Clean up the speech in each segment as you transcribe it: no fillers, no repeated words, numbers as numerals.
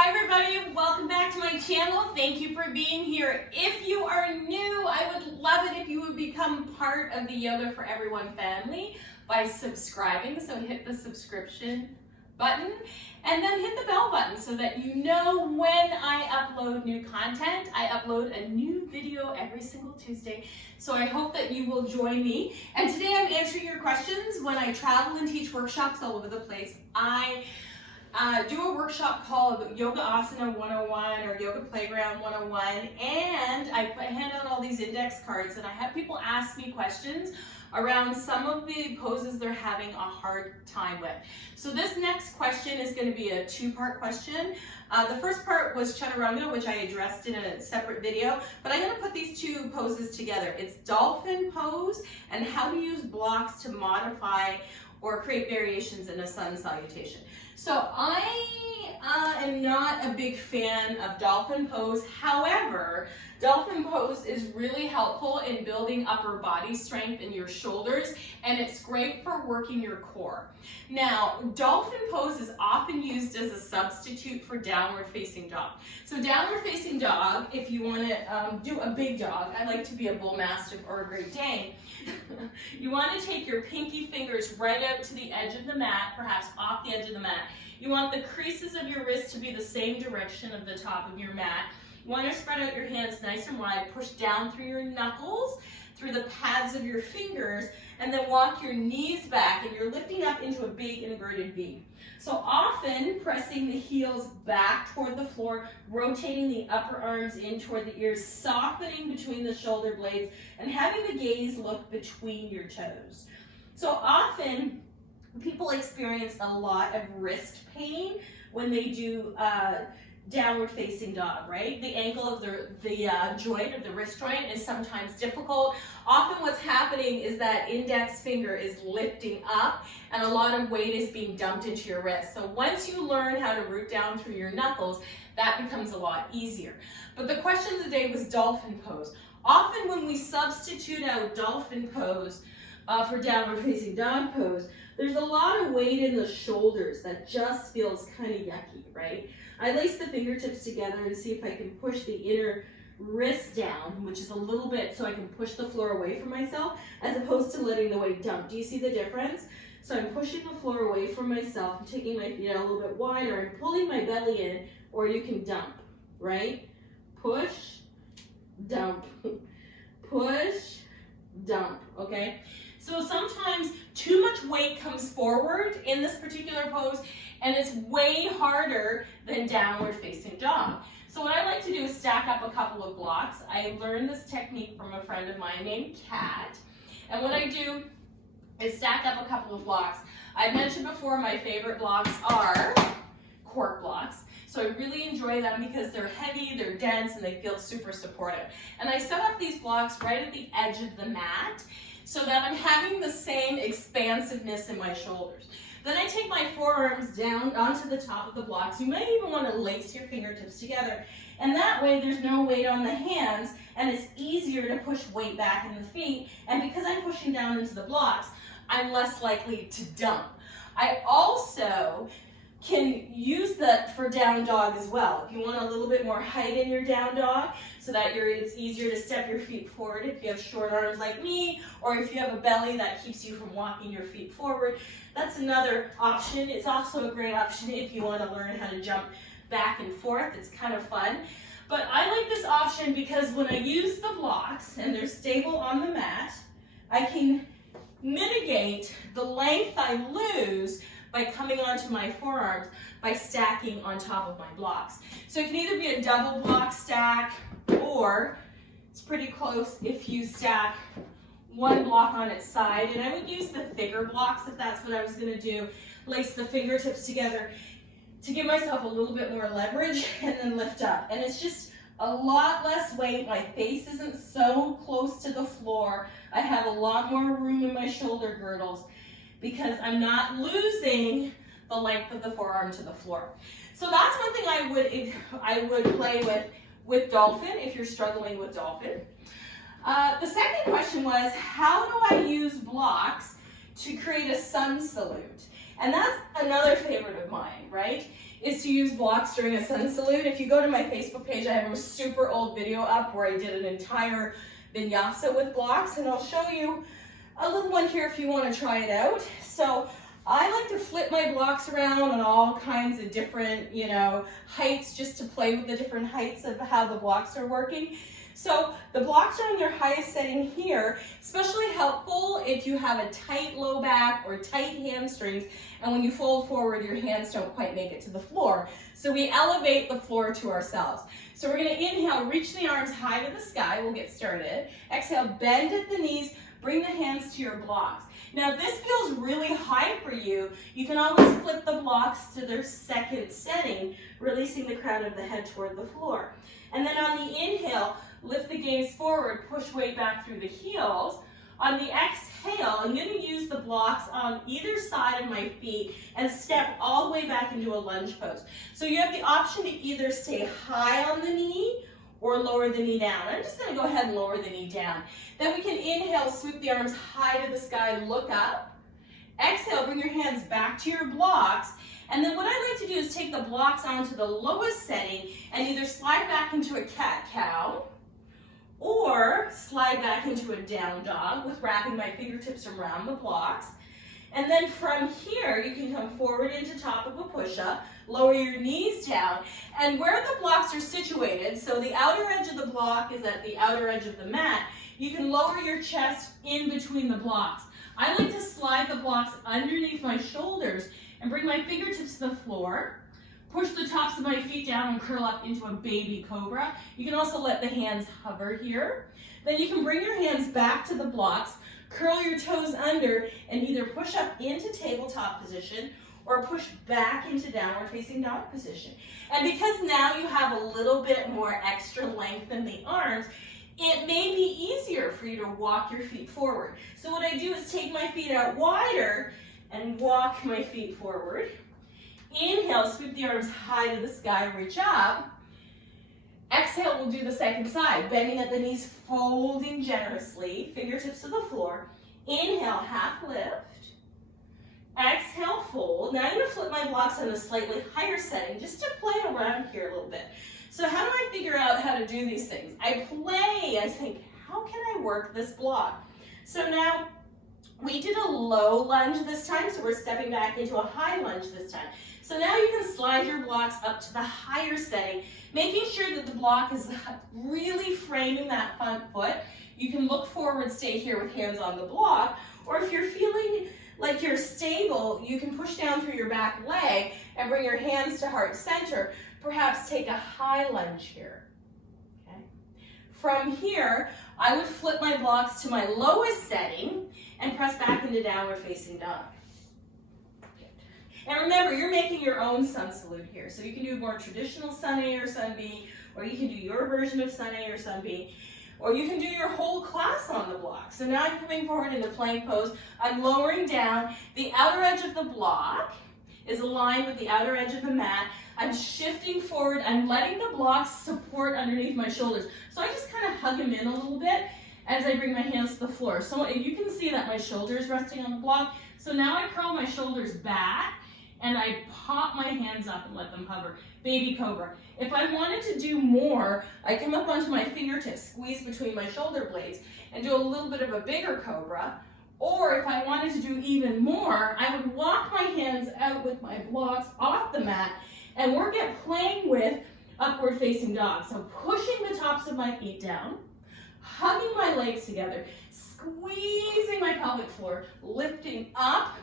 Hi everybody, welcome back to my channel. Thank you for being here. If you are new, I would love it if you would become part of the Yoga for Everyone family by subscribing. So hit the subscription button and then hit the bell button so that you know when I upload new content. I upload a new video every single Tuesday. So I hope that you will join me. And today I'm answering your questions. When I travel and teach workshops all over the place, I do a workshop called Yoga Asana 101 or Yoga Playground 101, and I hand out all these index cards and I have people ask me questions around some of the poses they're having a hard time with. So this next question is going to be a two-part question. The first part was Chaturanga, which I addressed in a separate video, but I'm going to put these two poses together. It's Dolphin Pose and how to use blocks to modify or create variations in a sun salutation. So I am not a big fan of Dolphin Pose. However, Dolphin Pose is really helpful in building upper body strength in your shoulders, and it's great for working your core. Now, Dolphin Pose is often used as a substitute for downward facing dog. So downward facing dog, if you want to do a big dog, I like to be a bull mastiff or a Great Dane, you want to take your pinky fingers right out to the edge of the mat, perhaps off the edge of the mat. You want the creases of your wrists to be the same direction of the top of your mat. You want to spread out your hands nice and wide, push down through your knuckles, through the pads of your fingers, and then walk your knees back, and you're lifting up into a big inverted V. So often pressing the heels back toward the floor, rotating the upper arms in toward the ears, softening between the shoulder blades, and having the gaze look between your toes. So often people experience a lot of wrist pain when they do downward facing dog, right? The angle of the joint of the wrist joint is sometimes difficult. Often what's happening is that index finger is lifting up and a lot of weight is being dumped into your wrist. So once you learn how to root down through your knuckles, that becomes a lot easier. But the question of the day was Dolphin Pose. Often when we substitute out Dolphin Pose for downward facing dog pose, there's a lot of weight in the shoulders that just feels kind of yucky, right? I lace the fingertips together and see if I can push the inner wrist down, which is a little bit so I can push the floor away from myself, as opposed to letting the weight dump. Do you see the difference? So I'm pushing the floor away from myself, I'm taking my feet out a little bit wider, I'm pulling my belly in, or you can dump, right? Push, dump, push, dump, okay? So sometimes too much weight comes forward in this particular pose, and it's way harder than downward facing dog. So what I like to do is stack up a couple of blocks. I learned this technique from a friend of mine named Kat. And what I do is stack up a couple of blocks. I mentioned before my favorite blocks are cork blocks. So I really enjoy them because they're heavy, they're dense, and they feel super supportive. And I set up these blocks right at the edge of the mat so that I'm having the same expansiveness in my shoulders. Then I take my forearms down onto the top of the blocks. You might even want to lace your fingertips together. And that way there's no weight on the hands and it's easier to push weight back in the feet. And because I'm pushing down into the blocks, I'm less likely to dump. I also can use that for down dog as well. If you want a little bit more height in your down dog so that it's easier to step your feet forward if you have short arms like me, or if you have a belly that keeps you from walking your feet forward, that's another option. It's also a great option if you want to learn how to jump back and forth. It's kind of fun. But I like this option because when I use the blocks and they're stable on the mat, I can mitigate the length I lose by coming onto my forearms by stacking on top of my blocks. So it can either be a double block stack, or it's pretty close if you stack one block on its side. And I would use the thicker blocks if that's what I was going to do. Lace the fingertips together to give myself a little bit more leverage and then lift up. And it's just a lot less weight. My face isn't so close to the floor. I have a lot more room in my shoulder girdles, because I'm not losing the length of the forearm to the floor. So that's one thing I would play with Dolphin if you're struggling with Dolphin. The second question was, how do I use blocks to create a sun salute? And that's another favorite of mine, right? is to use blocks during a sun salute. If you go to my Facebook page, I have a super old video up where I did an entire vinyasa with blocks, and I'll show you a little one here if you want to try it out. So I like to flip my blocks around on all kinds of different, heights, just to play with the different heights of how the blocks are working. So the blocks are on their highest setting here, especially helpful if you have a tight low back or tight hamstrings, and when you fold forward, your hands don't quite make it to the floor. So we elevate the floor to ourselves. So we're gonna inhale, reach the arms high to the sky. We'll get started. Exhale, bend at the knees, bring the hands to your blocks. Now, if this feels really high for you, you can always flip the blocks to their second setting, releasing the crown of the head toward the floor. And then on the inhale, lift the gaze forward, push weight back through the heels. On the exhale, I'm going to use the blocks on either side of my feet and step all the way back into a lunge pose. So you have the option to either stay high on the knee or lower the knee down. I'm just going to go ahead and lower the knee down. Then we can inhale, sweep the arms high to the sky, look up. Exhale, bring your hands back to your blocks. And then what I like to do is take the blocks onto the lowest setting and either slide back into a cat-cow or slide back into a down dog with wrapping my fingertips around the blocks. And then from here, you can come forward into top of a push-up, lower your knees down, and where the blocks are situated, so the outer edge of the block is at the outer edge of the mat, you can lower your chest in between the blocks. I like to slide the blocks underneath my shoulders and bring my fingertips to the floor, push the tops of my feet down and curl up into a baby cobra. You can also let the hands hover here. Then you can bring your hands back to the blocks, curl your toes under, and either push up into tabletop position or push back into downward facing dog position. And because now you have a little bit more extra length in the arms, it may be easier for you to walk your feet forward. So what I do is take my feet out wider and walk my feet forward. Inhale, sweep the arms high to the sky, reach up. Exhale, we'll do the second side, bending at the knees, folding generously, fingertips to the floor. Inhale, half lift. Exhale, fold. Now I'm going to flip my blocks on a slightly higher setting just to play around here a little bit. So how do I figure out how to do these things? I think, how can I work this block? So now we did a low lunge this time, so we're stepping back into a high lunge this time. So now you can slide your blocks up to the higher setting, making sure that the block is really framing that front foot. You can look forward, stay here with hands on the block, or if you're feeling like you're stable, you can push down through your back leg and bring your hands to heart center. Perhaps take a high lunge here. Okay. From here, I would flip my blocks to my lowest setting and press back into downward facing dog. And remember, you're making your own sun salute here. So you can do more traditional sun A or sun B, or you can do your version of sun A or sun B, or you can do your whole class on the block. So now I'm coming forward into plank pose. I'm lowering down. The outer edge of the block is aligned with the outer edge of the mat. I'm shifting forward. I'm letting the blocks support underneath my shoulders. So I just kind of hug them in a little bit as I bring my hands to the floor. So you can see that my shoulder is resting on the block. So now I curl my shoulders back and I pop my hands up and let them hover. Baby cobra. If I wanted to do more, I come up onto my fingertips, squeeze between my shoulder blades, and do a little bit of a bigger cobra. Or if I wanted to do even more, I would walk my hands out with my blocks off the mat and work at playing with upward facing dog. So pushing the tops of my feet down, hugging my legs together, squeezing my pelvic floor, lifting up,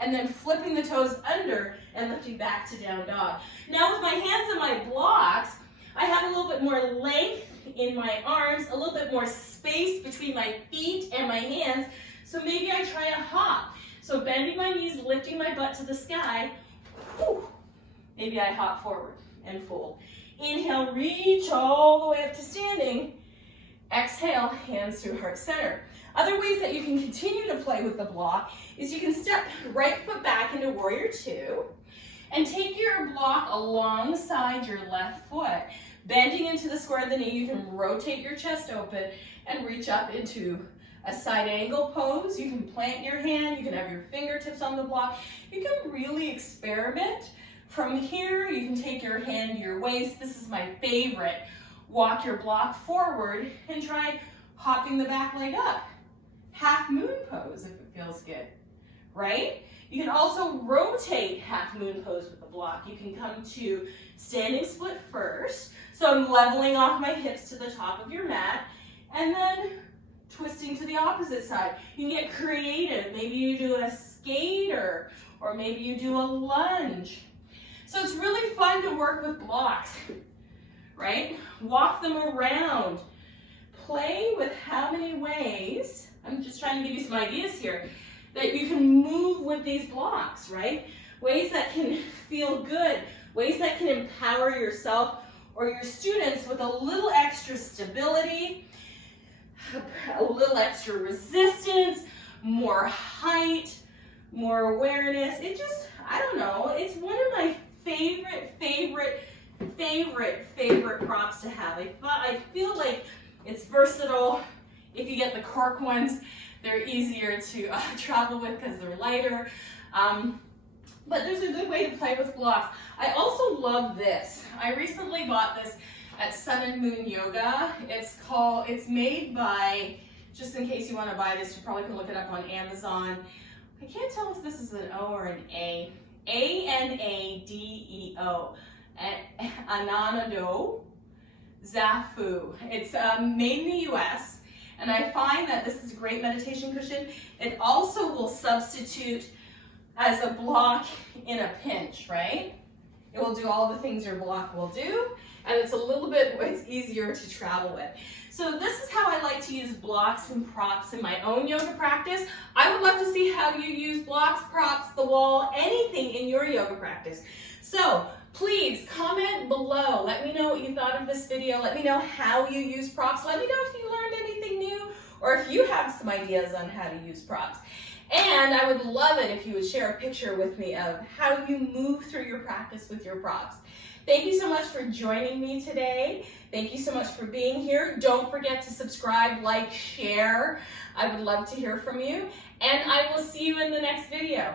and then flipping the toes under and lifting back to down dog. Now with my hands and my blocks, I have a little bit more length in my arms, a little bit more space between my feet and my hands, so maybe I try a hop. So bending my knees, lifting my butt to the sky, whew, maybe I hop forward and fold. Inhale, reach all the way up to standing. Exhale, hands through heart center. Other ways that you can continue to play with the block is you can step right foot back into warrior two and take your block alongside your left foot. Bending into the square of the knee, you can rotate your chest open and reach up into a side angle pose. You can plant your hand, you can have your fingertips on the block. You can really experiment From here, you can take your hand to your waist. This is my favorite. Walk your block forward and try hopping the back leg up. Half moon pose if it feels good, right? You can also rotate half moon pose with the block. You can come to standing split first. So I'm leveling off my hips to the top of your mat and then twisting to the opposite side. You can get creative. Maybe you do a skater or maybe you do a lunge. So it's really fun to work with blocks, right? Walk them around. Play with how many ways, I'm just trying to give you some ideas here, that you can move with these blocks, right? Ways that can feel good, ways that can empower yourself or your students with a little extra stability, a little extra resistance, more height, more awareness. It just, I don't know, it's one of my favorite props to have. I feel like it's versatile. If you get the cork ones, they're easier to travel with because they're lighter. But there's a good way to play with blocks. I also love this. I recently bought this at Sun and Moon Yoga. It's made by, just in case you want to buy this, you probably can look it up on Amazon. I can't tell if this is an O or an A. A-N-A-D-E-O. Ananado Zafu. It's made in the US, and I find that this is a great meditation cushion. It also will substitute as a block in a pinch, right? It will do all the things your block will do, and it's easier to travel with. So this is how I like to use blocks and props in my own yoga practice. I would love to see how you use blocks, props, the wall, anything in your yoga practice. So please comment below. Let me know what you thought of this video. Let me know how you use props. Let me know if you learned anything new or if you have some ideas on how to use props. And I would love it if you would share a picture with me of how you move through your practice with your props. Thank you so much for joining me today. Thank you so much for being here. Don't forget to subscribe, like, share. I would love to hear from you. And I will see you in the next video.